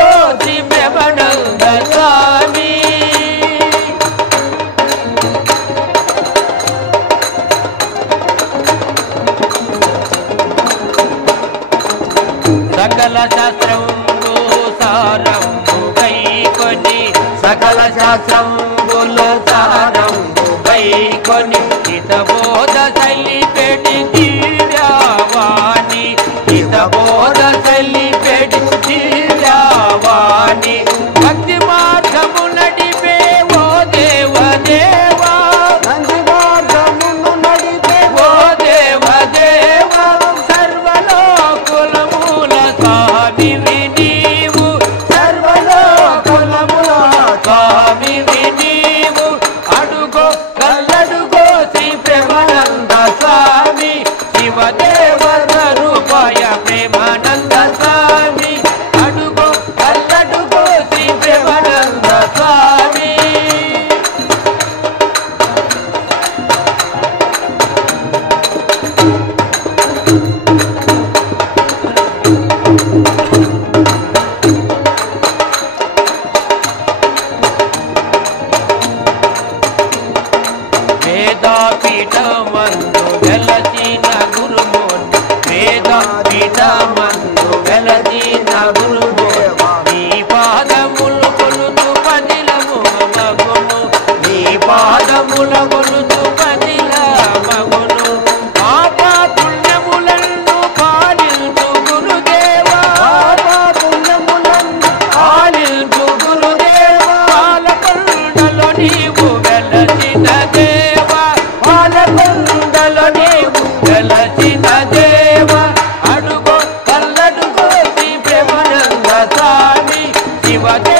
అడుగో శ్రీ బ్రహ్మానంద స్వామి సకల శాస్త్రములు సారము కైకొని సకల శాస్త్రములు సారము కైకొని హితబోధ సలిపెడి దివ్యవాణి హితబోధ సలిపెడి దివ్యవాణి భక్తి మార్గము నడిపే ఓ దేవదేవా భక్తి మార్గమును నడిపే ఓ దేవదేవా సర్వలోకులముల స్వామివి నీవు సర్వలోకులముల స్వామివి నీవు అడుగో కల్లడుగో శ్రీ ప్రేమానంద స్వామి శివదేవ స్వరూపాయ ప్రేమానంద స్వామి అడుగో కల్లడుగో శ్రీ ప్రేమానంద స్వామి వేదపీఠమందు వెలసిన గురుమూర్తి వేదపీఠమందు వెలసిన గురుమూర్తి నీ పాదములు కొలుతు పదిలము మగును నీ పాదముల కొలుతు పదిల మగును పాప పుణ్యములను పాలించు గురుదేవా పాప పుణ్యములను పాలించు గురుదేవా పాలకొండలో నీవు వెలసిన దేవా పాలకొండలో నీవు వెలసిన దేవా అడుగో కల్లడుగో శ్రీ ప్రేమానంద స్వామి శివదేవ